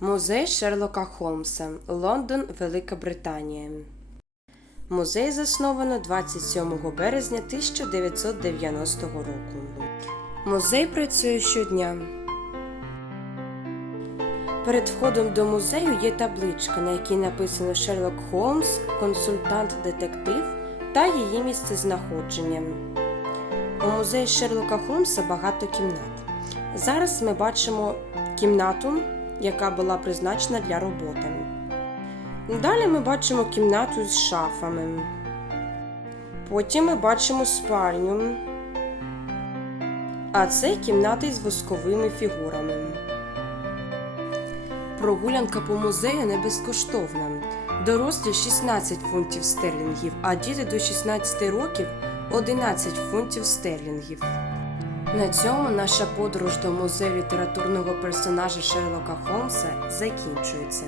Музей Шерлока Холмса, Лондон, Велика Британія. Музей засновано 27 березня 1990 року. Музей працює щодня. Перед входом до музею є табличка, на якій написано Шерлок Холмс, консультант-детектив та її місцезнаходження. У музеї Шерлока Холмса багато кімнат. Зараз ми бачимо кімнату, яка була призначена для роботи. Далі ми бачимо кімнату з шафами. Потім ми бачимо спальню. А це кімната із восковими фігурами. Прогулянка по музею не безкоштовна. Дорослі 16 фунтів стерлінгів, а діти до 16 років 11 фунтів стерлінгів. На цьому наша подорож до музею літературного персонажа Шерлока Холмса закінчується.